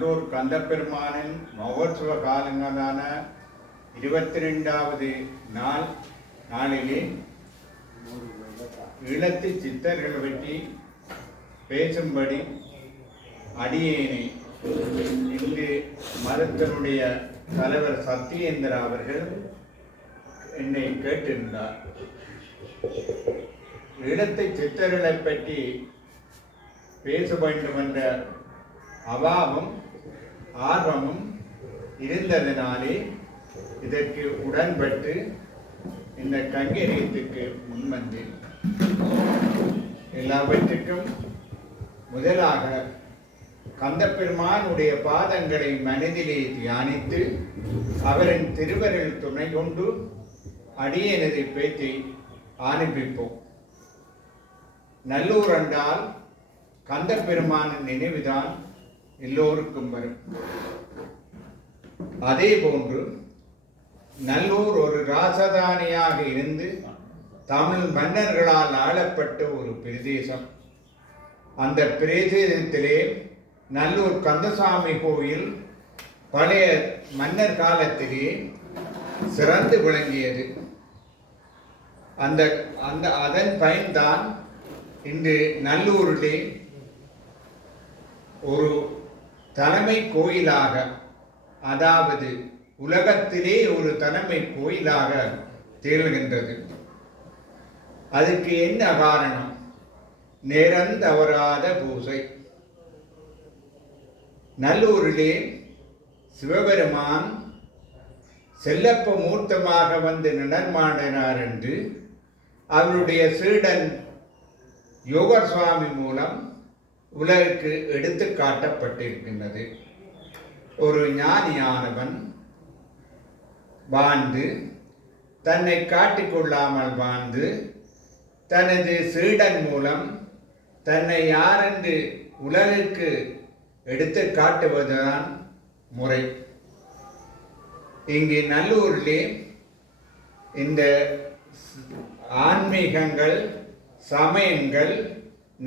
நல்லூர் கந்தப்பெருமானின் மகோத்சவ காலங்களான 22வது நாளிலே ஈழத்து சித்தர்கள் பற்றி பேசும்படி அடியேனை இங்கு மதத்தினுடைய தலைவர் சத்யேந்திரா அவர்கள் என்னை கேட்டிருந்தார். ஈழத்து சித்தர்களை பற்றி பேச வேண்டும் என்ற அபாவம் ஆர்வமும் இருந்ததினாலே இதற்கு உடன்பட்டு இந்த கங்கரியத்துக்கு முன்வந்து எல்லாவற்றுக்கும் முதலாக கந்தப்பெருமானுடைய பாதங்களை மனதிலே தியானித்து அவரின் திருவருள் துணை கொண்டு அடியேனது பேச்சை ஆரம்பிப்போம். நல்லூர் என்றால் கந்தப்பெருமானின் நினைவுதான் எல்லோருக்கும் வரும். அதே போன்று நல்லூர் ஒரு ராஜதானியாக இருந்து தமிழ் மன்னர்களால் ஆளப்பட்ட ஒரு பிரதேசம். அந்த பிரதேசத்திலே நல்லூர் கந்தசாமி கோயில் பழைய மன்னர் காலத்திலே சிறந்து விளங்கியது. அதன் பயன்தான் இன்று நல்லூரிலே ஒரு தலைமை கோயிலாக, அதாவது உலகத்திலே ஒரு தலைமை கோயிலாக திகழ்கின்றது. அதுக்கு என்ன காரணம்? நிரந்தவராத பூசை. நல்லூரிலே சிவபெருமான் செல்லப்ப மூர்த்தமாக வந்து நடமாடினார் என்று அவருடைய சீடன் யோகர் சுவாமி மூலம் உலகுக்கு எடுத்து காட்டப்பட்டிருக்கின்றது. ஒரு ஞானியானவன் வாழ்ந்து தன்னை காட்டிக்கொள்ளாமல் வாழ்ந்து தனது சீடன் மூலம் தன்னை யாரென்று உலகுக்கு எடுத்து காட்டுவதுதான் முறை. இங்கு நல்லூரிலே இந்த ஆன்மீகங்கள் சமயங்கள்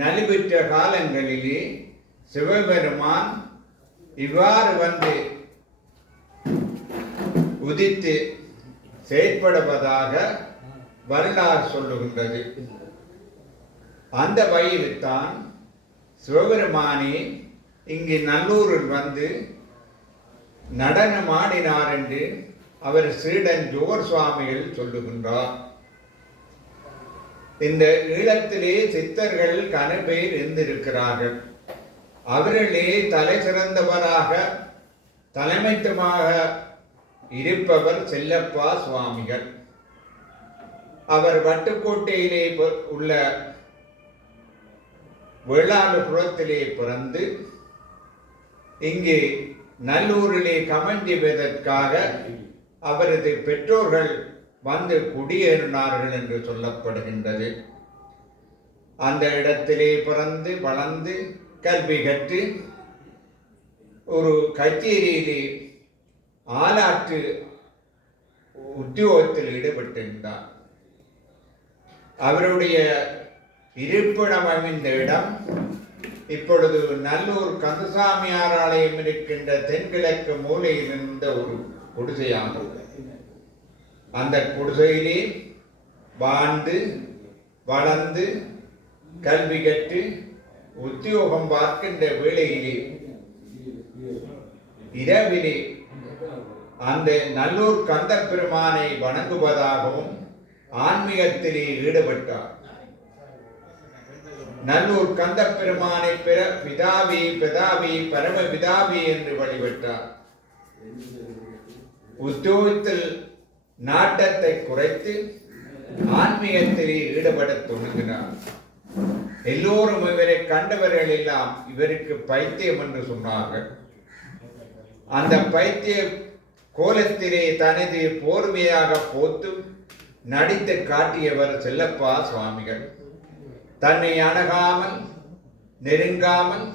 நலிவுற்ற காலங்களிலே சிவபெருமான் இவ்வாறு வந்து உதித்து செயற்படுவதாக வரலாறு சொல்லுகின்றது. அந்த வகையில்தான் சிவபெருமானே இங்கு நல்லூரில் வந்து நடனமாடினார் என்று அவர் சீடன் ஜோகர் சுவாமிகள் சொல்லுகின்றார். இந்த ஈழத்திலே சித்தர்கள் கனபேர் இருந்திருக்கிறார்கள். அவர்களே தலை சிறந்தவராக தலைமைத்துவமாக இருப்பவர் செல்லப்பா சுவாமிகள். அவர் வட்டுக்கோட்டையிலே உள்ள வேளாளுபுரத்திலே பிறந்து இங்கே நல்லூரிலே கமண்டிவதற்காக அவரது பெற்றோர்கள் வந்து குடியேறினார்கள் என்று சொல்லப்படுகின்றது. அந்த இடத்திலே பிறந்து வளர்ந்து கல்வி கற்று ஒரு கச்சேரியிலே ஆலாற்று உத்தியோகத்தில் ஈடுபட்டிருந்தார். அவருடைய இருப்பிடம் அமைந்த இடம் இப்பொழுது நல்லூர் கந்தசாமியார் ஆலயம் இருக்கின்ற தென்கிழக்கு மூலையில் இருந்த ஒரு குடிசையாகும். அந்த குடிசையிலே வாழ்ந்து வளர்ந்து கல்வி கற்று உத்தியோகம் பார்க்கின்ற வேளையிலே இரவிலே அந்த நல்லூர் கந்தப்பெருமானை வணங்குவதாகவும் ஆன்மீகத்திலே ஈடுபட்டார். நல்லூர் கந்தப்பெருமானை பிதாவி பிதாவி பரம பிதாவி என்று வழிபட்டார். உத்தியோகத்தில் நாட்டத்தை குறைத்து ஆன்மீகத்திலே ஈடுபட துணிந்தார். எல்லோரும் இவரை கண்டவர்கள் எல்லாம் இவருக்கு பைத்தியம் என்று சொன்னார்கள். அந்த பைத்திய கோலத்திலே தனது போர்வையாக போத்து நடித்து காட்டியவர் செல்லப்பா சுவாமிகள். தன்னை அணுகாமல் நெருங்காமல்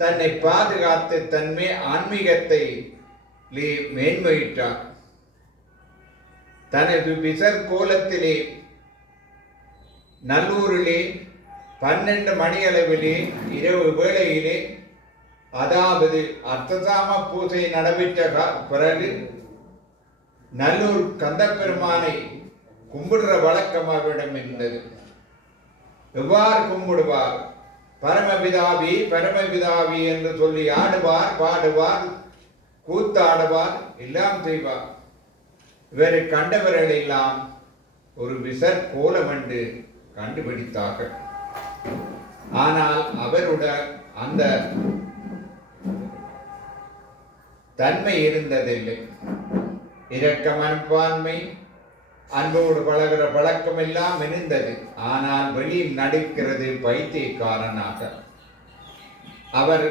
தன்னை பாதுகாத்து தன்மை ஆன்மீகத்தை மேன்மையிட்டார். தனது விசர் கோலத்திலே நல்லூரிலே 12 மணியளவிலே இரவு வேளையிலே அதாவது அர்த்தசாம பூஜை நடைபெற்ற பிறகு நல்லூர் கந்தப்பெருமானை கும்பிடுற வழக்கம் அவரிடம் இருந்தது. எவ்வாறு கும்பிடுவார்? பரமபிதாவி பரமபிதாவி என்று சொல்லி ஆடுவார், பாடுவார், கூத்தாடுவார், எல்லாம் செய்வார். இவரை கண்டவர்கள் எல்லாம் ஒரு விசர் கோலம் என்று கண்டுபிடித்தார்கள். ஆனால் அவருடைய அந்த தன்மை இருந்ததில்லை. இரக்க மனப்பான்மை, அன்போடு பழகிற பழக்கம் எல்லாம் இருந்தது. ஆனால் வெளியில் நடிக்கிறது பைத்தியக்காரனாக. அவர்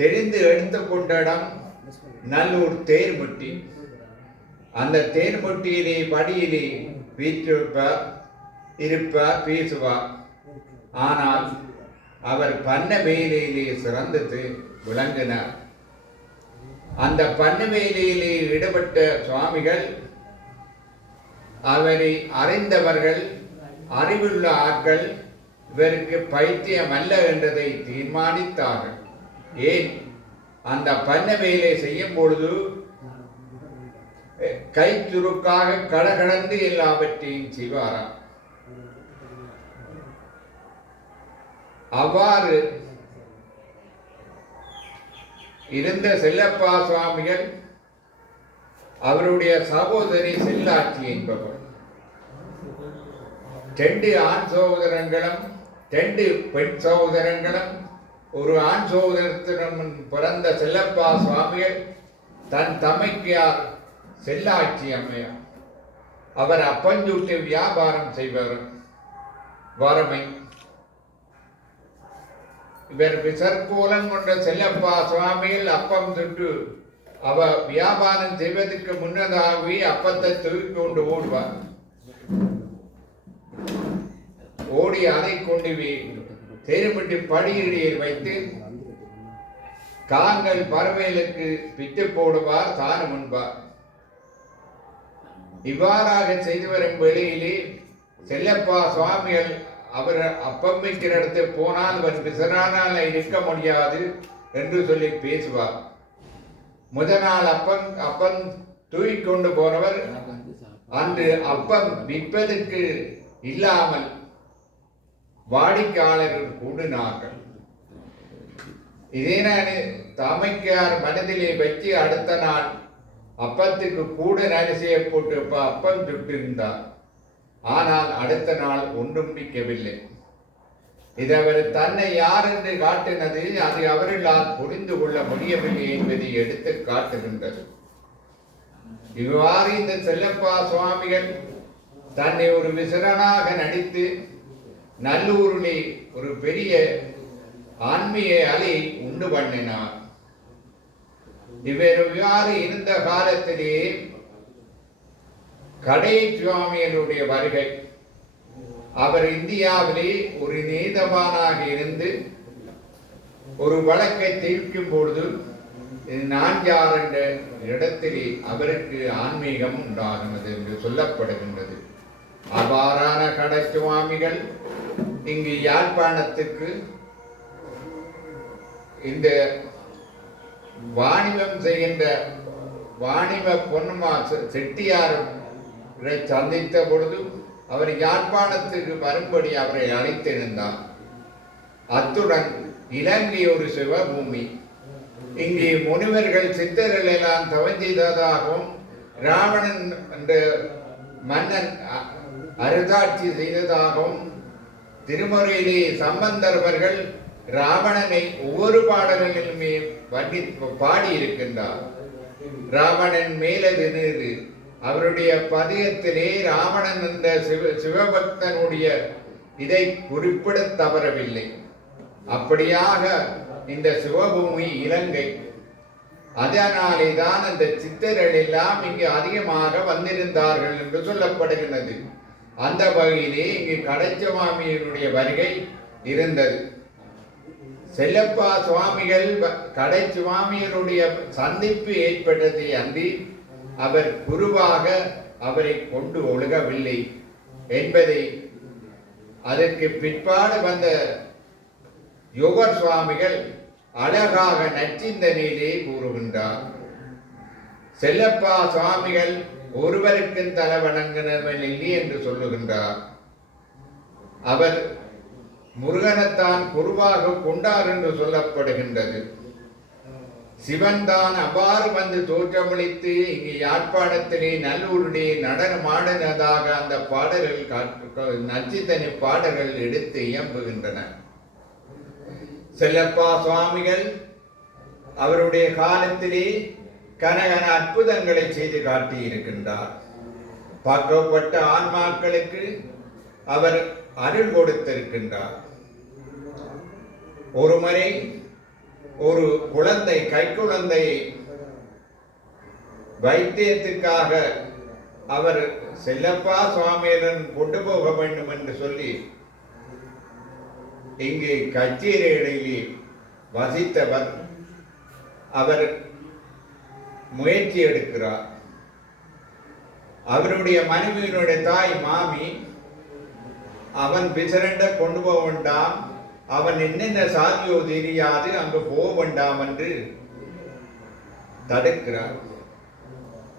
தெரிந்து எடுத்துக்கொண்ட இடம் நல்லூர் தேர்முட்டி. அந்த தேர்முட்டியிலே படியிலே வீற்றிருப்பார், இருப்பார், பேசுவார். ஆனால் அவர் பண்ண வேலையிலே சிறந்தது விளங்கினார். அந்த பண்ண வேலையிலே ஈடுபட்ட சுவாமிகள், அவரை அறிந்தவர்கள், அறிவுள்ள ஆட்கள் இவருக்கு பைத்தியம் அல்ல என்றதை தீர்மானித்தார்கள். ஏன்? அந்த பண்ண வேலை செய்யும் பொழுது கை சுருக்காக கடகடந்து எல்லாவற்றையும் செய்வாராம். அவ்வாறு இருந்த செல்லப்பா சுவாமிகள் அவருடைய சகோதரி செல்லாட்சி என்பவர் 2 ஆண் சகோதரங்களும் 2 பெண் சகோதரங்களும் ஒரு ஆண் சகோதரத்திடம் பிறந்த செல்லப்பா சுவாமிகள் தன் தமைக்கையார் செல்லாட்சி அம்மையார். அவர் அப்பஞ்சூட்டு வியாபாரம் செய்வர் வறுமை. இவர் விசற்கோலம் கொண்ட செல்லப்பா சுவாமிகள் அப்பம் சுட்டு அவ வியாபாரம் செய்வதற்கு முன்னதாகவே அப்பத்தை தூக்கி கொண்டு ஓடுவார். ஓடி அதை கொண்டு தேருமிட்டு படியிடையில் வைத்து காங்கள் பறவைகளுக்கு பிட்டு போடுவார், தானம் உண்பார். இவ்வாறாக செய்து வரும் வேளையிலே செல்லப்பா சுவாமிகள் அவர் அப்பம் வைக்கிற இடத்தை போனால் அவர் விசரானால் இருக்க முடியாது என்று சொல்லி பேசுவார். முதல் நாள் அப்பம் தூக்கிக்கொண்டு போனவர் அன்று அப்பம் விற்பதற்கு இல்லாமல் வாடிக்கையாளர்கள் கூடினார்கள். இதே தமைக்கார் மனதிலே வச்சு அடுத்த நாள் அப்பத்துக்கு கூட அரிசியை போட்டு அப்பம் சுட்டிருந்தார். ஆனால் அடுத்த நாள் ஒன்றும் நிற்கவில்லை. இது அவர் தன்னை யார் என்று காட்டினது. அது அவர்களால் புரிந்து கொள்ள முடியவில்லை என்பதை எடுத்து காட்டுகின்றது. இவ்வாறு இந்த செல்லப்பா சுவாமிகள் தன்னை ஒரு விசரனாக நடித்து நல்லூரிலே ஒரு பெரிய ஆன்மீக அலை உண்டு பண்ணினார். இவர் இவ்வாறு இருந்த காலத்திலே கடை சுவாமிகளுடைய வருகை. அவர் இந்தியாவிலே ஒரு நீதவானாக இருந்து ஒரு வழக்கை தீர்க்கும் பொழுது நான்கார் என்ற இடத்திலே அவருக்கு ஆன்மீகம் உண்டாகினது என்று சொல்லப்படுகின்றது. அவ்வாறான கடை சுவாமிகள் இங்கு யாழ்ப்பாணத்துக்கு இந்த வாணிபம் செய்கின்ற வாணிப பொன்னுமா செட்டியார் சந்தித்த பொழுது அவர் யாழ்ப்பாணத்துக்கு வரும்படி அவரை அழைத்திருந்தார். அத்துடன் இலங்கை ஒரு சிவபூமி. இங்கே முனிவர்கள் சித்தர்கள் எல்லாம் தவஞ்செய்ததாகவும் ராவணன் என்ற மன்னன் அருதாட்சி செய்ததாகவும் திருமுறையிலே சம்பந்தர்வர்கள் ராவணனை ஒவ்வொரு பாடல்களிலுமே பாடியிருக்கின்றார். ராவணன் மேலது நீரு. அவருடைய பதியத்திலே ராவணன் என்ற சிவபக்தனுடைய இதை குறிப்பிட தவறவில்லை. அப்படியாக இந்த சிவபூமி இலங்கை. அதனாலே தான் அந்த சித்தர்கள் எல்லாம் இங்கு அதிகமாக வந்திருந்தார்கள் என்று சொல்லப்படுகிறது. அந்த வகையிலே இங்கு கடைச்சுவாமியினுடைய வருகை இருந்தது. செல்லப்பா சுவாமிகள் கடை சுவாமிகளுடைய சந்திப்பு ஏற்பட்டதை அன்றி அவர் குருவாக அவரை கொண்டு ஒழுகவில்லை என்பதை அதற்கு பிற்பாடு வந்த யோகர் சுவாமிகள் அழகாக நச்சிந்தனையிலே கூறுகின்றார். செல்லப்பா சுவாமிகள் ஒருவருக்கும் தலை வணங்கினவன் இல்லை என்று சொல்லுகின்றார். அவர் முருகனைத்தான் குருவாக கொண்டார் என்று சொல்லப்படுகின்றது. சிவன் தான் அவ்வாறு வந்து தோற்றமளித்து இங்கு யாழ்ப்பாணத்திலே நல்லூரிலே நடனமாடினதாக அந்த பாடல்கள் நச்சித்தனி பாடல்கள் எடுத்து இயம்புகின்றன. செல்லப்பா சுவாமிகள் அவருடைய காலத்திலே கனகன அற்புதங்களை செய்து காட்டியிருக்கின்றார். பார்க்கப்பட்ட ஆன்மாக்களுக்கு அவர் அருள் கொடுத்திருக்கின்றார். ஒருமுறை ஒரு குழந்தை கைக்குழந்தை வைத்தியத்துக்காக அவர் செல்லப்பா சுவாமியுடன் கொண்டு போக வேண்டும் என்று சொல்லி இங்கு கச்சேரியிலே வசித்தவர் அவர் முயற்சி எடுக்கிறார். அவருடைய மனைவியினுடைய தாய் மாமி அவன் பிசரண்ட கொண்டு போக வேண்டாம், அவன் என்னென்ன சாதியோ தெரியாது, அங்கு போக வேண்டாம் என்று தடுக்கிறார்.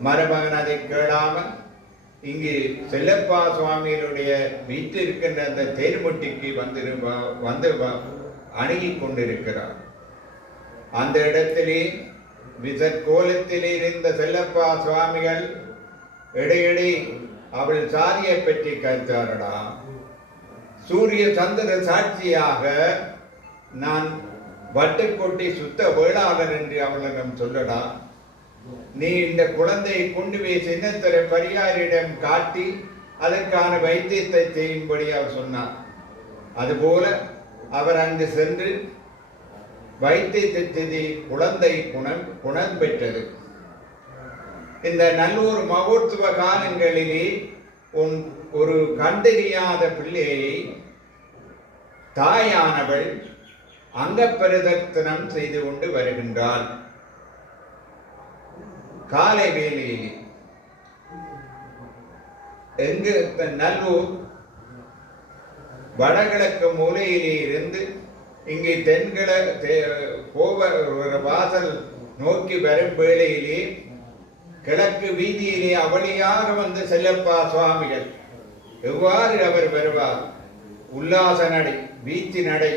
மருமகன் அதை கேளாமல் இங்கு செல்லப்பா சுவாமிகளுடைய வீட்டில் இருக்கின்ற அந்த தேர்முட்டிக்கு வந்து அணுகி கொண்டிருக்கிறார். அந்த இடத்திலே விசற்கோலத்திலே இருந்த செல்லப்பா சுவாமிகள் இடையிடை அவள் சாதியை பற்றி கருத்தாரடா, சூரிய சந்திர சாட்சியாக நான் வட்டுக்கொட்டி சுத்த வேளாளர் என்று அவளிடம் சொல்லடா, நீ இந்த குழந்தையை கொண்டு போய் சின்னத்துறை பரிகாரியிடம் காட்டி அதற்கான வைத்தியத்தை செய்யும்படி அவர் சொன்னார். அதுபோல அவர் அங்கு சென்று வைத்தியத்தை செய்து குழந்தை குணம் பெற்றது. இந்த நல்லூர் மகோத்சவ காலங்களிலே ஒரு கண்டறியாத பிள்ளையை தாயானவள் அங்கப்பிரதர்த்தனம் செய்து கொண்டு வருகின்றாள். காலை வேளையிலே எங்கு நல்லூர் வடகிழக்கு மூலையிலே இருந்து இங்கே வாசல் நோக்கி வரும் வேளையிலே கிழக்கு வீதியிலே அவளியாக வந்து செல்லப்பா சுவாமிகள் எவ்வாறு அவர் வருவார்? உல்லாச நடை, வீச்சு நடை,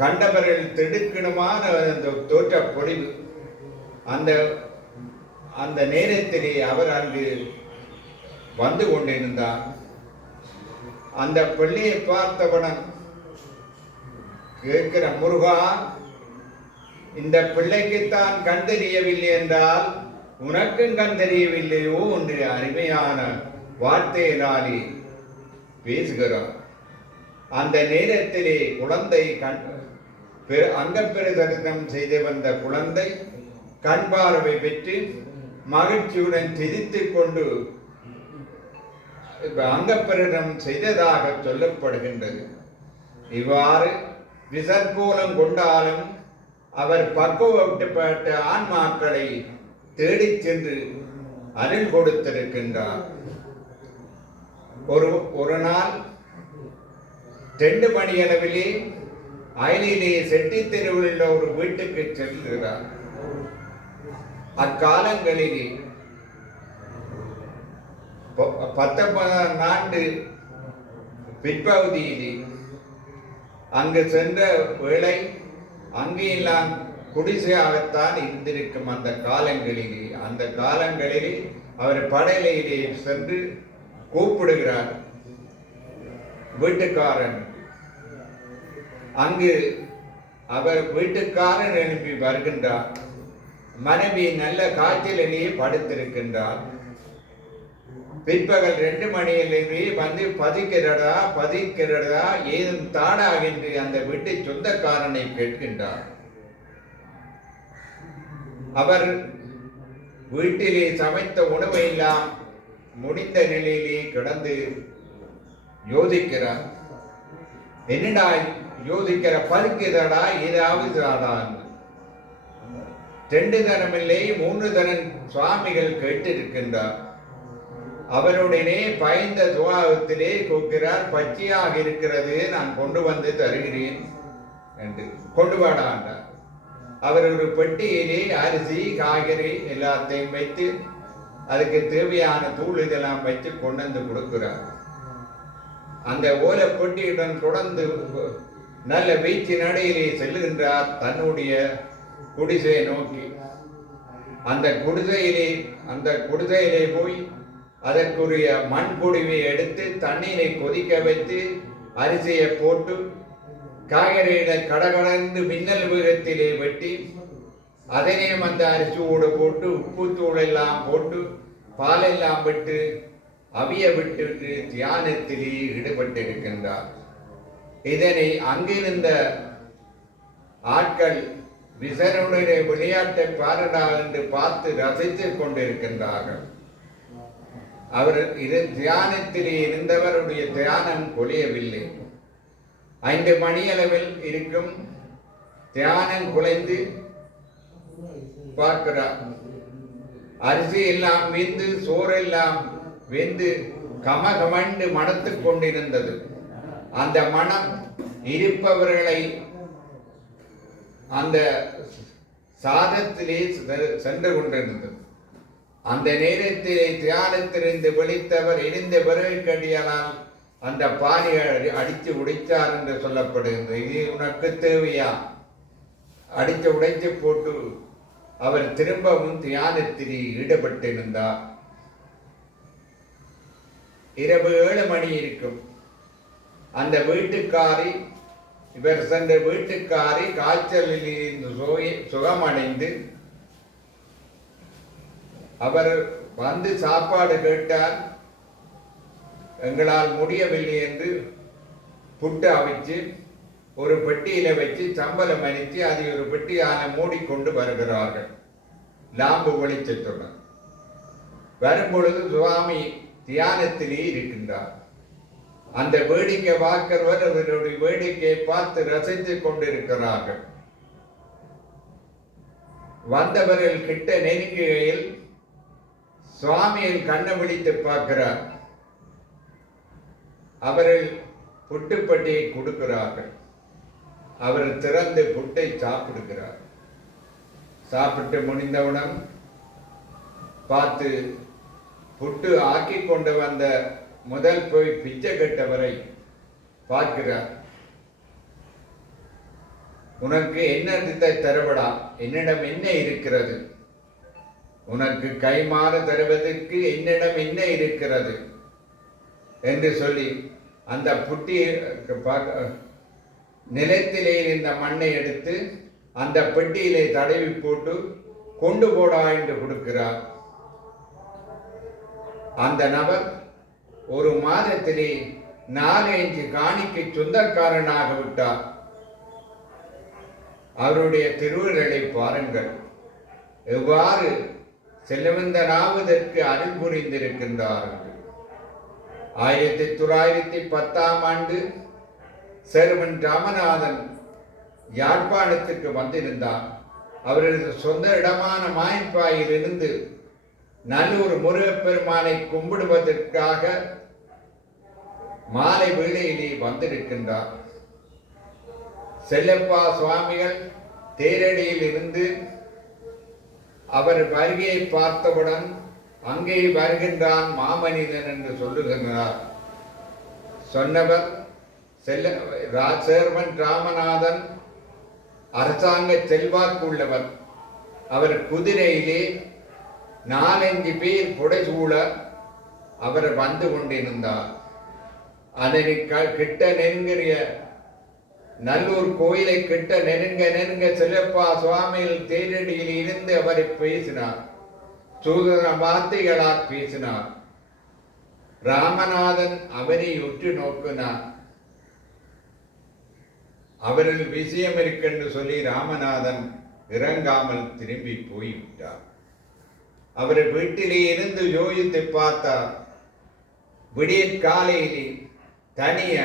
கண்டவர்கள் திடுக்கிடுமான அந்த தோற்ற பொழிவு. அந்த நேரத்திலே அவர் அங்கு வந்து கொண்டிருந்தார். அந்த பிள்ளையை பார்த்தவுடன் கேட்கிற, முருகா, இந்த பிள்ளைக்குத்தான் கண் தெரியவில்லை என்றால் உனக்கும் கண் தெரியவில்லையோ என்று அருமையான வார்த்தையினாலே பேசுகிறார். அந்த நேரத்திலே குழந்தை அங்கப்பிரதர்சனம் செய்து வந்த குழந்தை கண் பார்வை பெற்று மகிழ்ச்சியுடன் சிரித்துக் கொண்டு அங்கப்பிரதம் செய்ததாக சொல்லப்படுகின்றது. இவ்வாறு விசற்பூலம் கொண்டாலும் அவர் பக்குவப்பட்ட ஆன்மாக்களை தேடிச் சென்று அருள் கொடுத்திருக்கின்றார். ஒரு நாள் 2 மணி அளவிலே அயலிலே செட்டி தெருவில் ஒரு வீட்டுக்கு செல்கிறார். அக்காலங்களிலே 19ஆம் ஆண்டு பிற்பகுதியிலே அங்கு சென்ற வேளை அங்கெல்லாம் குடிசையாகத்தான் இருந்திருக்கும். அந்த காலங்களிலே அவர் படையிலே சென்று கூப்பிடுகிறார் வீட்டுக்காரன். அங்கு அவர் வீட்டுக்காரன் எழுப்பி வருகின்றார். மனைவி நல்ல காய்ச்சலிலேயே படுத்திருக்கின்றார். பிற்பகல் 2 மணியிலேயே வந்து பதிக்கிறதா ஏதும் தாடா என்று அந்த வீட்டு சொந்தக்காரனை கேட்கின்றார். அவர் வீட்டிலே சமைத்த உணவை எல்லாம் முடிந்த நிலையிலே கிடந்து யோசிக்கிறார். என்னடா யோசிக்கிற, பறிக்கிறதா ஏதாவது தாடான்? 2 தரமில்லை 3 தரம் சுவாமிகள் கேட்டிருக்கின்றார். அவருடனே பயந்த சுபாவத்திலே கூக்கிறார், பச்சையாக இருக்கிறது, நான் கொண்டு வந்து தருகிறேன். என்று கொண்டு வாடாண்டார். அவர் ஒரு பெட்டியிலே அரிசி காய்கறி எல்லாத்தையும் வைத்து அதுக்கு தேவையான தூள் இதெல்லாம் வைத்து கொண்டு வந்து கொடுக்கிறார். அந்த ஓலை பெட்டியுடன் தொடர்ந்து நல்ல வீச்சு நடையிலே செல்லுகின்றார் தன்னுடைய குடிசையை நோக்கி. அந்த குடிசையிலே போய் அதற்குரிய மண் பொடிவை எடுத்து தண்ணீரை கொதிக்க வைத்து அரிசியை போட்டு காய்கறிகளை கடகடந்து மின்னல் வேகத்திலே வெட்டி அதனையும் அந்த அரிசியோடு போட்டு உப்பு தூள் எல்லாம் போட்டு பாலெல்லாம் விட்டு அவிய விட்டு தியானத்திலே ஈடுபட்டிருக்கின்றார். இதனை அங்கிருந்த ஆட்கள் விசனுடைய விளையாட்டை பாரடா என்று பார்த்து ரசித்துக் கொண்டிருக்கின்றார்கள். அவர் தியானத்திலே இருந்தவருடைய தியானம் குலையவில்லை. 5 மணியளவில் இருக்கும் தியானம் குலைந்து பார்க்கிறார். அரிசி எல்லாம் வெந்து சோறெல்லாம் வெந்து கமகமண்டு மணத்துக் கொண்டிருந்தது. அந்த மனம் இருப்பவர்களை அந்த சாதத்திலே சென்று கொண்டிருந்தது. அந்த நேரத்திலே தியானத்திலிருந்து விழித்தவர் இருந்த விறகு கடியானால் அந்த பானையை அடித்து உடைத்தார் என்று சொல்லப்படுகிறது. இது உனக்கு தேவையா? அடித்து உடைத்து போட்டு அவர் திரும்பவும் தியானத்தில் ஈடுபட்டிருந்தார். இரவு 7 மணி இருக்கும். அந்த வீட்டுக்காரி இவர் சென்ற வீட்டுக்காரி காய்ச்சலில் இருந்து சுகமடைந்து அவர் வந்து சாப்பாடு கேட்டால் எங்களால் முடியவில்லை என்று புட்டு அவிச்சு ஒரு பெட்டியில வச்சு சம்பளம் அணித்து அதை ஒரு பெட்டியான மூடிக்கொண்டு வருகிறார்கள். லாம்பு வெளிச்சத்துடன் வரும்பொழுது சுவாமி தியானத்திலே இருக்கின்றார். அந்த வேடிக்கை பார்க்கிறவர் அவருடைய வேடிக்கையை பார்த்து ரசித்துக் கொண்டிருக்கிறார்கள். வந்தவர்கள் கிட்ட நெருங்குகையில் சுவாமியில் கண்ணை விழித்து பார்க்கிறார். அவர்கள் புட்டுப்பட்டியை கொடுக்கிறார்கள். அவர் திறந்து புட்டை சாப்பிடுகிறார். சாப்பிட்டு முடிந்தவுடன் பார்த்து புட்டு ஆக்கி கொண்டு வந்த முதல் போய் பிச்சை கட்டவரை பார்க்கிறார். உனக்கு என்ன தருவடா? என்னிடம் என்ன இருக்கிறது? உனக்கு கைமாறு தருவதற்கு என்னிடம் என்ன இருக்கிறது என்று சொல்லி அந்த புட்டி நிலத்திலே இந்த மண்ணை எடுத்து அந்த பெட்டியிலே தடவி போட்டு கொண்டு போடா என்று கொடுக்கிறார். அந்த நபர் ஒரு மாதத்திலே 4 காணிக்கு சொந்தக்காரனாக விட்டார். அவருடைய திருவுருளை பாருங்கள், எவ்வாறு செல்வந்தனாவதற்கு அருள் புரிந்திருக்கின்றார்கள். 1910ஆம் ஆண்டு சேர்மன் ராமநாதன் யாழ்ப்பாணத்துக்கு வந்திருந்தார். அவரது சொந்த இடமான மாயப்பாயிலிருந்து நல்லூர் முருகப்பெருமானை கும்பிடுவதற்காக மாலை வேளையிலே வந்திருக்கின்றார். செல்லப்பா சுவாமிகள் தேரடியில் இருந்து அவர் வருகையை பார்த்தவுடன் அங்கே வருகின்றான் மாமனிதன் என்று சொல்லுகின்றார். சொன்னவர் சேர்மன் ராமநாதன் அரசாங்க செல்வாக்கு உள்ளவர். அவர் குதிரையிலே 4-5 பேர் புடைசூழ அவர் வந்து கொண்டிருந்தார். அதனை கிட்ட நெருங்கிய நல்லூர் கோயிலை கிட்ட நெருங்க செல்லப்பா சுவாமிகள் தேரடியில் இருந்து அவரை பேசினார். சூதன வார்த்தைகளால் பேசினார். ராமநாதன் அவரை உற்று நோக்கினார். அவரில் விஷயம் இருக்கென்று சொல்லி ராமநாதன் இறங்காமல் திரும்பி போய்விட்டார். அவர் வீட்டிலே இருந்து யோசித்து பார்த்தார். விடியற் காலையிலே தனிய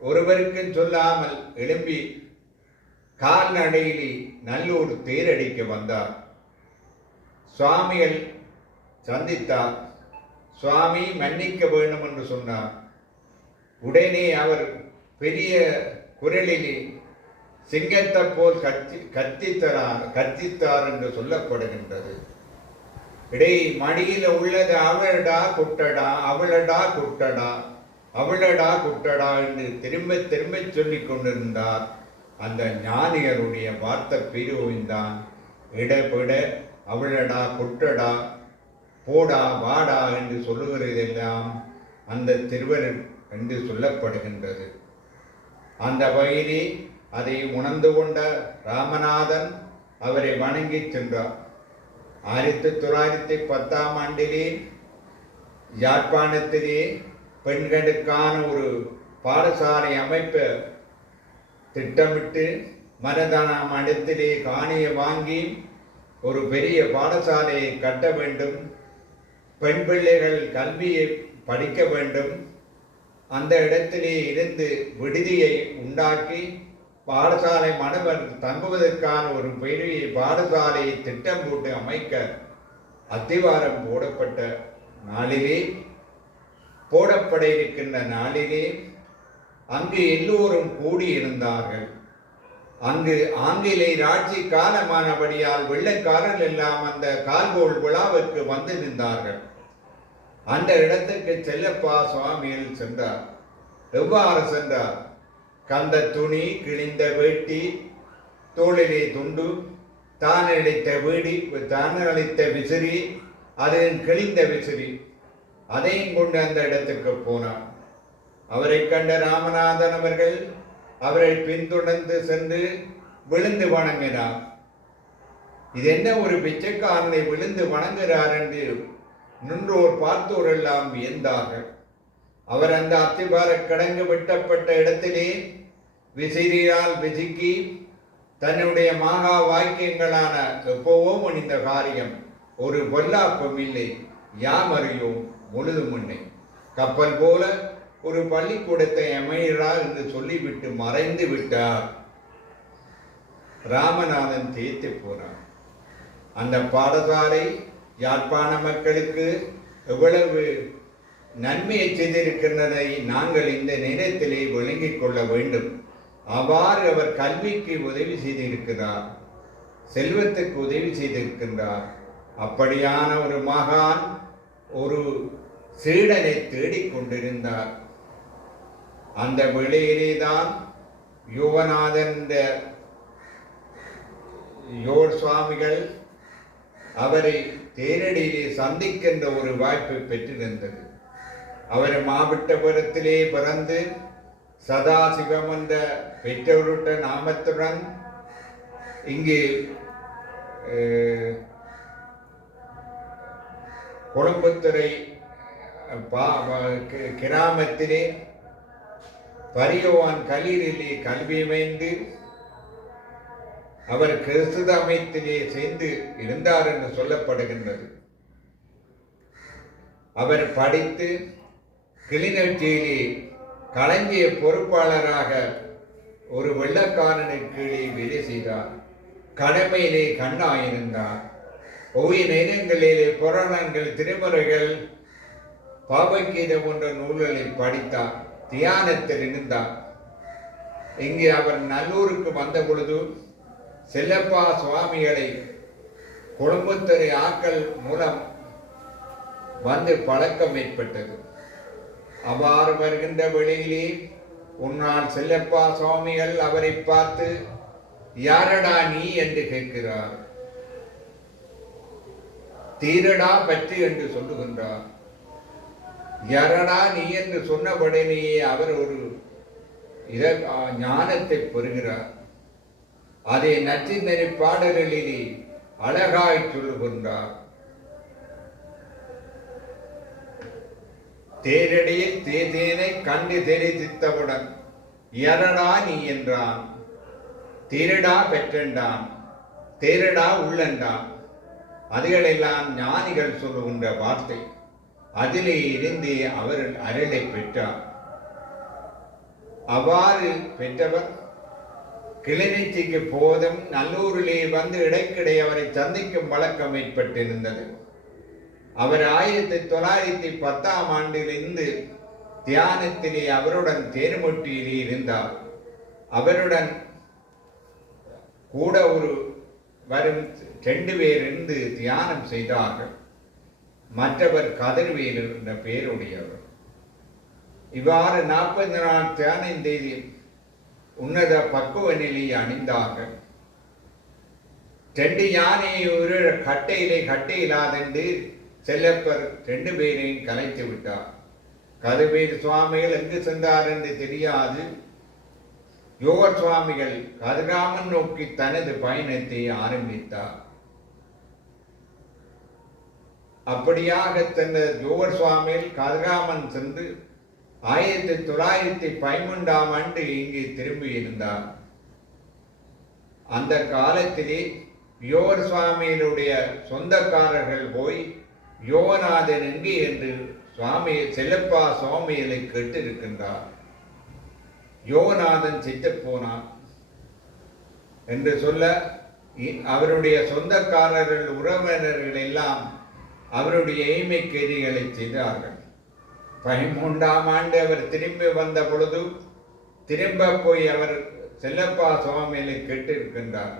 ஒருவருக்கும் சொல்லாமல் எழும்பி கால்நடையிலே நல்லூர் தேரடிக்க வந்தார். சுவாமிகள் சந்தித்தார். சுவாமி மன்னிக்க வேண்டும் என்று சொன்னார். உடனே அவர் பெரிய குரலிலே சிங்கத்தை போல் கத்தித்தார் என்று சொல்லப்படுகின்றது. இடை மடியில உள்ளது அவளடா குட்டடா, அவளடா குட்டடா, அவளடா குட்டடா என்று திரும்ப திரும்ப சொல்லிக் கொண்டிருந்தார். அந்த ஞானியருடைய வார்த்தை பிரிவுந்தான் இடபிட அவளடா குட்டடா போடா வாடா என்று சொல்லுகிறதெல்லாம் அந்த திருவருள் என்று சொல்லப்படுகின்றது. அந்த வகையிலே அதை உணர்ந்து கொண்ட ராமநாதன் அவரை வணங்கி சென்றார். 1910 யாழ்ப்பாணத்திலே பெண்களுக்கான ஒரு பாடசாலை அமைப்ப திட்டமிட்டு மனதானம் இடத்திலே காணியை வாங்கி ஒரு பெரிய பாடசாலையை கட்ட வேண்டும், பெண் பிள்ளைகள் கல்வியை படிக்க வேண்டும், அந்த இடத்திலே இருந்து விடுதியை உண்டாக்கி பாடசாலை மாணவர் தங்குவதற்கான ஒரு பெரிய பாடசாலையை திட்டம் போட்டு அமைக்க அத்திவாரம் போடப்பட இருக்கின்ற நாளிலே அங்கு எல்லோரும் கூடியிருந்தார்கள். அங்கு ஆங்கிலேயர் ஆட்சி காலமானபடியால் வெள்ளைக்காரர்கள் எல்லாம் அந்த கால்கோள் விழாவுக்கு வந்து நின்றார்கள். அந்த இடத்துக்கு செல்லப்பா சுவாமிகள் சென்றார். எவ்வாறு சென்றார்? கந்த துணி, கிழிந்த வேட்டி, தோளிலே துண்டு, தான் அளித்த விசிறி, அது கிழிந்த விசிறி, அதையும் கொண்டு அந்த இடத்துக்கு போனார். அவரை கண்ட ராமநாதன் அவர்கள் அவரை பின்தொடர்ந்து சென்று விழுந்து வணங்கினார். இது என்ன ஒரு பிச்சைக்காரனை விழுந்து வணங்குகிறார் என்று நின்றோர் பார்த்தோர் எல்லாம் வியந்தார்கள். அவர் அந்த அத்திவார கிடங்கு வெட்டப்பட்ட இடத்திலே விசிறியால் விசுக்கி தன்னுடைய மகா வாக்கியங்களான எப்போவோ முடிந்த காரியம் ஒரு பொல்லாப்பும் இல்லை, யாமறியோம் முழுது முன்னே, கப்பல் போல ஒரு பள்ளிக்கூடத்தை அமைகிறா என்று சொல்லிவிட்டு மறைந்து விட்டார். ராமநாதன் தேய்த்து போனார். அந்த பாடசாலை யாழ்ப்பாண மக்களுக்கு எவ்வளவு நன்மையை செய்திருக்கின்றதை நாங்கள் இந்த நேரத்திலே விளங்கிக் கொள்ள வேண்டும். அவ்வாறு அவர் கல்விக்கு உதவி செய்திருக்கிறார், செல்வத்துக்கு உதவி செய்திருக்கின்றார். அப்படியான ஒரு மகான் ஒரு சீடனை தேடிக்கொண்டிருந்தார். அந்த வேளையிலேதான் யோகநாதன் யோர் சுவாமிகள் அவரை தேரடியிலே சந்திக்கின்ற ஒரு வாய்ப்பை பெற்றிருந்தது. அவர் மாவட்டபுரத்திலே பிறந்து சதாசிவம் என்ற பெற்றோருட்ட நாமத்துடன் இங்கே கொழும்புத்துறை கிராமத்திலே பரியோவான் கல்லூரியிலே கல்வி அமைந்து அவர் கிறிஸ்துவ அமைப்பிலே சேர்ந்து இருந்தார் என்று சொல்லப்படுகின்றது. அவர் படித்து கிளிநொச்சியிலே களஞ்சிய பொறுப்பாளராக ஒரு வெள்ளக்காரனுக்கு கீழே வேலை செய்தார். கடமையிலே கண்ணாயிருந்தார். ஓய்வு நேரங்களிலே புராணங்கள், திருமுறைகள், பாபகீதை போன்ற நூல்களை படித்தார். தியானத்தில் இருந்தார். இங்கே அவர் நல்லூருக்கு வந்த பொழுது செல்லப்பா சுவாமிகளை கொழும்புத்துறை ஆக்கள் மூலம் வந்து பழக்கம் ஏற்பட்டது. அவ்வாறு வருகின்ற வேளையிலே உன்னால் செல்லப்பா சுவாமிகள் அவரை பார்த்து யாரடா நீ என்று கேட்கிறார். தீரடா பற்றி என்று சொல்லுகின்றார். யாரடா நீ என்று சொன்னபடியே அவர் ஒரு ஞானத்தை பெறுகிறார். அதை நச்சிந்தனை பாடல்களிலே அழகாய் சொல்லுகின்றார். தேரடியில் தேதேனை கண்டு தெரிவித்தவுடன் எரடா நீ என்றான். திருடா பெற்றென்றான், தேரடா உள்ளென்றான். அதுகளெல்லாம் ஞானிகள் சொல்லுகின்ற வார்த்தை. அதிலே இருந்து அவர் அருளை பெற்றார். அவ்வாறு பெற்றவர் கிளிநொச்சிக்கு போதும் நல்லூரிலே வந்து இடைக்கிடை அவரை சந்திக்கும் வழக்கம் ஏற்பட்டிருந்தது. அவர் 1910 தியானத்திலே அவருடன் தேர்முட்டியிலே இருந்தார். அவருடன் கூட வரும் 2 பேர் இருந்து தியானம் செய்தார்கள். மற்றவர் கதிர்வேல் என்ற பெயருடையவர். இவ்வாறு 40 நாள் தியானம் செய்து உன்னத பக்குவ நிலையை அணிந்தார்கள். 2 யானையை ஒரு கட்டையிலாதென்று செல்லப்பர் 2 பேரையும் கலைத்து விட்டார். கதிர்வேல் சுவாமிகள் எங்கு சென்றார் என்று தெரியாது. யோக சுவாமிகள் கதிராமன் நோக்கி தனது பயணத்தை ஆரம்பித்தார். அப்படியாக சென்ற யோக சுவாமிகள் கதிராமன் சென்று 1913ஆம் ஆண்டு இங்கே திரும்பியிருந்தார். அந்த காலத்திலே யோக சுவாமிகளுடைய சொந்தக்காரர்கள் போய் யோகநாதன் எங்கே என்று செல்லப்பா சுவாமிகளை கேட்டிருக்கின்றார். யோகநாதன் செத்து போனார் என்று சொல்ல அவருடைய சொந்தக்காரர்கள் உறவினர்கள் எல்லாம் அவருடைய எய்மைக்கேரிகளை செய்தார்கள். 13ஆம் ஆண்டு அவர் திரும்பி வந்த பொழுது திரும்ப போய் அவர் செல்லப்பா சுவாமிகளை கேட்டிருக்கின்றார்.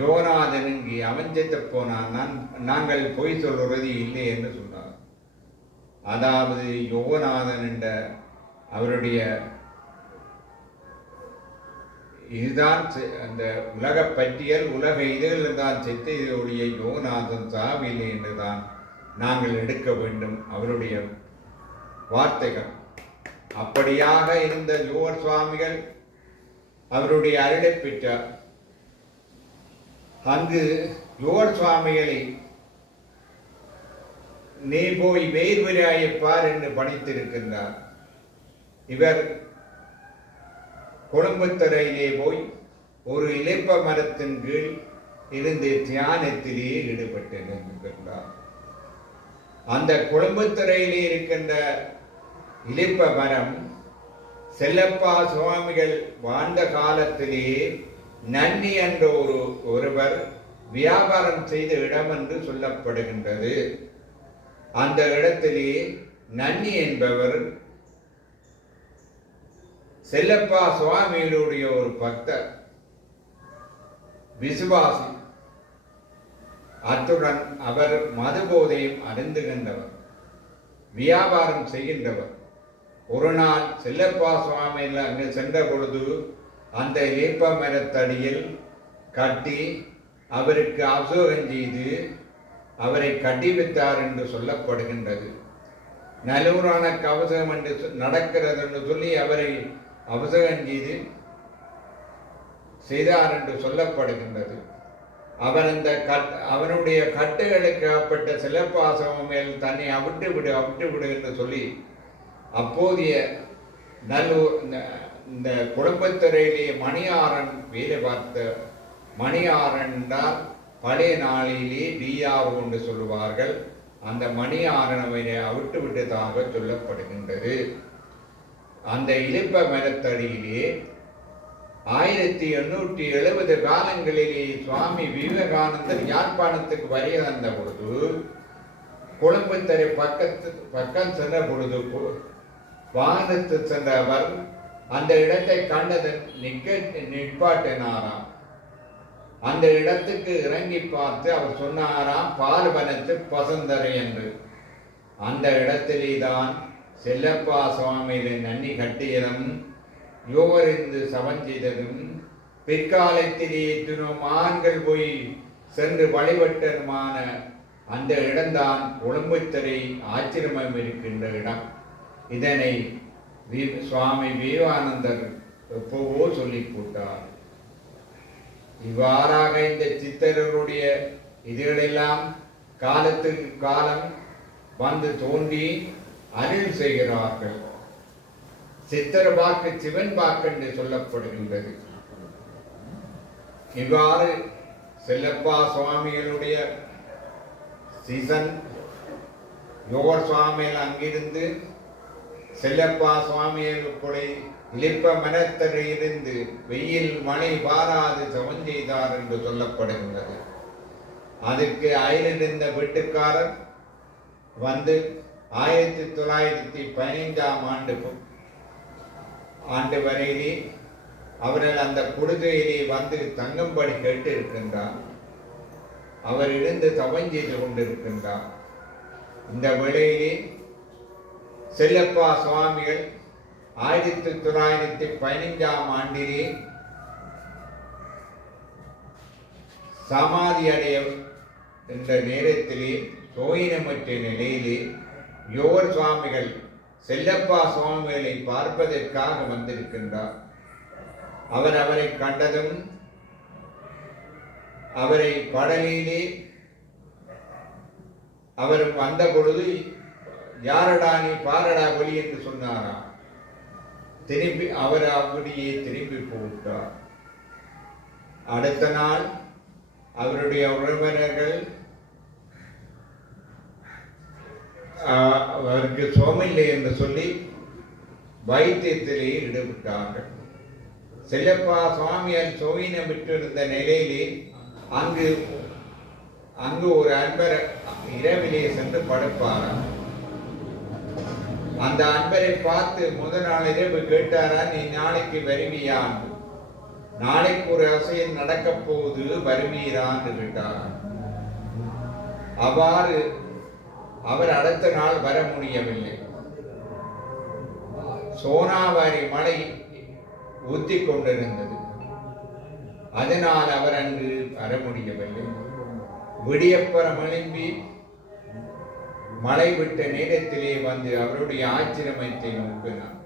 யோகநாதன் இங்கே அவன் செத்து போனான், நாங்கள் பொய் சொல்வது இல்லை என்று சொன்னார். அதாவது யோகநாதன் என்ற அவருடைய இதுதான் அந்த உலக பட்டியல் உலக இதுகளில் தான் செத்து இதனுடைய யோகநாதன் சாவில்லை என்றுதான் நாங்கள் எடுக்க வேண்டும் அவருடைய வார்த்தைகள். அப்படியாக இருந்த யோக சுவாமிகள் அவருடைய அருளை பெற்றார். அங்கு யோக சுவாமிகளை நீ போய் வேர்விராயப்பார் என்று பணித்திருக்கின்றார். இவர் கொழும்புத்துறையிலே போய் ஒரு இலைப்ப மரத்தின் கீழ் இருந்து தியானத்திலே ஈடுபட்டிருக்கின்றார். அந்த கொழும்புத்துறையிலே இருக்கின்ற இலைப்ப மரம் செல்லப்பா சுவாமிகள் வாழ்ந்த காலத்திலே நன்னி என்ற ஒருவர் வியாபாரம் செய்த இடம் என்று சொல்லப்படுகின்றது. அந்த இடத்திலே நன்னி என்பவர் செல்லப்பா சுவாமிகளுடைய ஒரு பக்தர், விசுவாசி. அத்துடன் அவர் மதுபோதையும் அருந்துகின்றவர், வியாபாரம் செய்கின்றவர். ஒரு நாள் செல்லப்பா சுவாமிகள் அங்கு சென்ற பொழுது அந்த இலைப்ப மரத்தடியில் கட்டி அவருக்கு அபிஷேகம் செய்து அவரை கட்டி வைத்தார் என்று சொல்லப்படுகின்றது. நல்லூரான அபிஷேகம் என்று நடக்கிறது என்று சொல்லி அவரை அபிஷேகம் செய்தார் என்று சொல்லப்படுகின்றது. அவர் அந்த அவனுடைய கட்டுகளுக்கு அப்பட்ட செல்லப்பா சுவாமிகள் தன்னை அவிட்டு விடு என்று சொல்லி அப்போதைய நல்லூர் இந்த குடும்பத்துறையிலே மணியாரன் வேலை பார்த்த மணியாரன் என்றால் பழைய நாளிலே டிஆர் என்று சொல்லுவார்கள். அந்த மணியாரனை அவிட்டு விட்டதாக சொல்லப்படுகின்றது. அந்த இலைப்ப மரத்தடியிலே 1870 காலங்களிலே சுவாமி விவேகானந்தர் யாழ்ப்பாணத்துக்கு வருகை தந்த பொழுது கொழும்புத்துறை பக்கம் சென்ற பொழுது வாகனத்து சென்ற அவர் அந்த இடத்தை கண்டது நிற்பாட்டினாராம். அந்த இடத்துக்கு இறங்கி பார்த்து அவர் சொன்னாராம், பால்வனத்து பசுந்தரை என்று. அந்த இடத்திலே தான் செல்லப்பா சுவாமிகளின் நன்னி கட்டியதும் யோகரிந்து சவஞ்செய்ததும் பிற்காலத்திலே ஆண்கள் போய் சென்று வழிபட்டதுமான அந்த இடம்தான் கொழும்புத்துறை ஆச்சிரமம் இருக்கின்ற இடம். இதனை சுவாமி விவேகானந்தர் எப்போவோ சொல்லி போட்டார். இவ்வாறாக இந்த சித்தர்களுடைய இதுகளெல்லாம் காலத்துக்கு காலம் வந்து தோன்றி அருள் செய்கிறார்கள். சித்தர் வாக்கு சிவன் வாக்கு என்று சொல்லப்படுகின்றது. இவ்வாறு செல்லப்பா சுவாமிகளுடைய சீசன் யோக சுவாமிகள் அங்கிருந்து செல்லப்பா சுவாமிகளுக்குள்ளே இலைப்ப மரத்தடியிலிருந்து வெயில் மழை பாராது சமன் செய்தார் என்று சொல்லப்படுகின்றது. அதுக்கு அயலிருந்த வீட்டுக்காரர் வந்து 1915ஆம் ஆண்டு வரையிலே அவர்கள் அந்த கொடுகையிலே வந்து தங்கும்படி கேட்டு இருக்கின்றார். அவர் இருந்து தவம் செய்து கொண்டிருக்கின்றார். இந்த வேளையிலே செல்லப்பா சுவாமிகள் 1915 ஆண்டிலே சமாதி அடைய என்ற நேரத்திலே சோயினமற்ற நிலையிலே யோகர் சுவாமிகள் செல்லப்பா சுவாமிகளை பார்ப்பதற்காக வந்திருக்கின்றார். அவர் அவரை கண்டதும் அவரை படலிலே அவர் வந்த பொழுது யாரடா நீ பாரடா ஒளி என்று சொன்னாராம். திரும்பி அவர் அப்படியே திரும்பி போட்டார். அடுத்த நாள் அவருடைய உறவினர்கள் அவருக்கு சோமில்லை என்று சொல்லி வைத்தியத்திலே ஈடுபட்டார்கள். செல்லப்பா சுவாமியால் சோயினம் விட்டிருந்த நிலையிலே அங்கு ஒரு அன்பர் இரவிலே சென்று படுப்பாராம். அந்த அன்பரை பார்த்து முதல் நாள் இரவு கேட்டாரா, நீ நாளைக்கு வருவியான், நாளைக்கு ஒரு அசையல் நடக்க போகுது வருவீரான்னு கேட்டாராம். அவ்வாறு அவர் அடுத்த நாள் வர முடியவில்லை. சோனாவாரி மழை ஊத்தி கொண்டிருந்தது. அதனால் அவர் அங்கு வர முடியவில்லை. விடியப்புறம் எழும்பி மழை விட்ட நேரத்திலே வந்து அவருடைய ஆச்சிரமத்தை நோக்கினார்.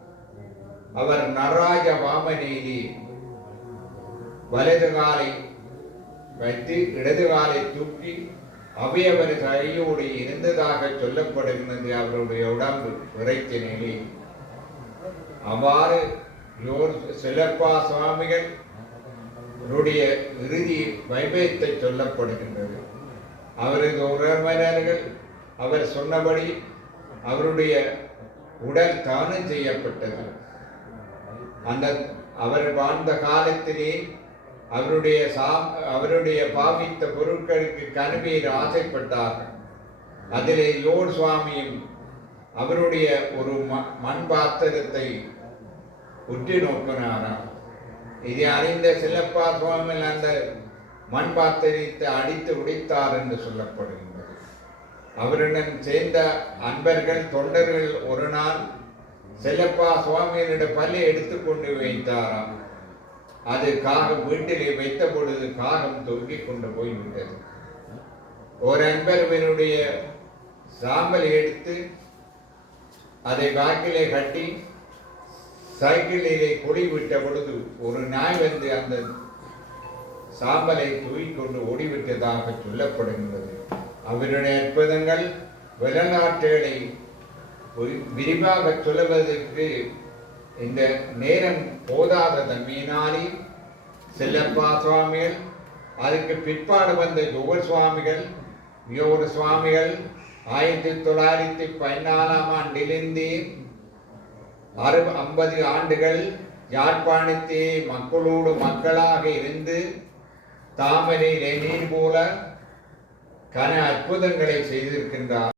அவர் நடராஜ வாமனையிலே வலது காலை வைத்து இடது காலை தூக்கி அவையவர் கையோடு இருந்ததாக சொல்லப்படுகிறது. அவருடைய உடம்பு விரைத்த நிலை. அவ்வாறு செல்லப்பா சுவாமிகள் இறுதி வைபவத்தை சொல்லப்படுகின்றது. அவரது உறவினர்கள் அவர் சொன்னபடி அவருடைய உடல் தானம் செய்யப்பட்டது. அவர் வாழ்ந்த காலத்திலே அவருடைய பாவித்த பொருட்களுக்கு கனவீர் ஆசைப்பட்டார்கள். அதிலே யோர் சுவாமியும் அவருடைய ஒரு மண் பாத்திரத்தை உற்று நோக்கினாராம். இதை அறிந்த செல்லப்பா சுவாமிகள் அந்த மண் பாத்திரத்தை அடித்து உடைத்தார் என்று சொல்லப்படுகின்றது. அவருடன் சேர்ந்த அன்பர்கள் தொண்டர்கள் ஒரு நாள் செல்லப்பா சுவாமிகளிடம் பல்லை எடுத்துக்கொண்டு வைத்தாராம். அது காகம் வீட்டிலே வைத்த பொழுது காகம் தொங்கிக் கொண்டு போய்விட்டது. ஒரு அன்பர்களுடைய சாம்பலை எடுத்து அதை வாக்கிலே கட்டி சைக்கிளிலே கொடி விட்ட பொழுது ஒரு நாய் வந்து அந்த சாம்பலை தூக்கிக்கொண்டு ஓடிவிட்டதாக சொல்லப்படுகின்றது. அவருடைய அற்புதங்கள் வரலாற்றுகளை விரிவாக சொல்லுவதற்கு இந்த நேரம் போதாத தன்மையினாலே செல்லப்பா சுவாமிகள், அதுக்கு பிற்பாடு வந்த யோகர் சுவாமிகள் 1914 ஆண்டிலிருந்து 50 ஆண்டுகள் யாழ்ப்பாணத்தே மக்களோடு மக்களாக இருந்து தாமரை நீர் போல கன அற்புதங்களை செய்திருக்கின்றார்.